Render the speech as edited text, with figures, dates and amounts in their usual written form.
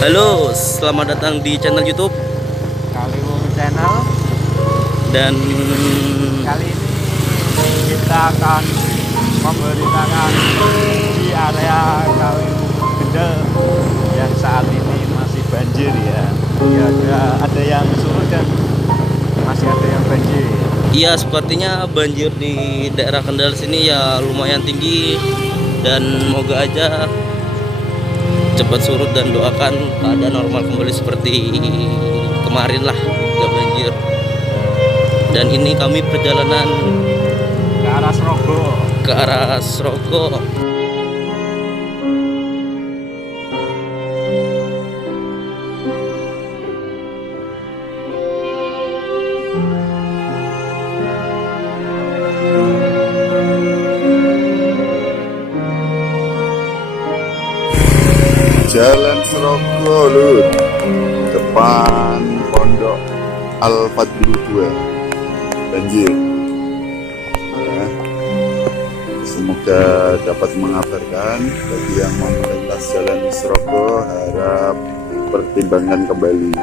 Halo, selamat datang di channel YouTube Kaliwung Channel. dan Kali ini kita akan memberitakan di area Kaliwung Kendel yang saat ini masih banjir ya. Ada yang surut dan masih ada yang banjir. ya sepertinya banjir di daerah Kendal sini ya lumayan tinggi dan moga aja cepat surut dan doakan keadaan normal kembali seperti kemarin lah, gak banjir. Dan ini kami perjalanan Ke arah Srogo. ke arah Srogo. Jalan Srogo Lur, depan Pondok Al-Fadlu 2 banjir ya. Semoga dapat mengabarkan bagi yang mau melintas jalan Srogo, harap pertimbangkan kembali.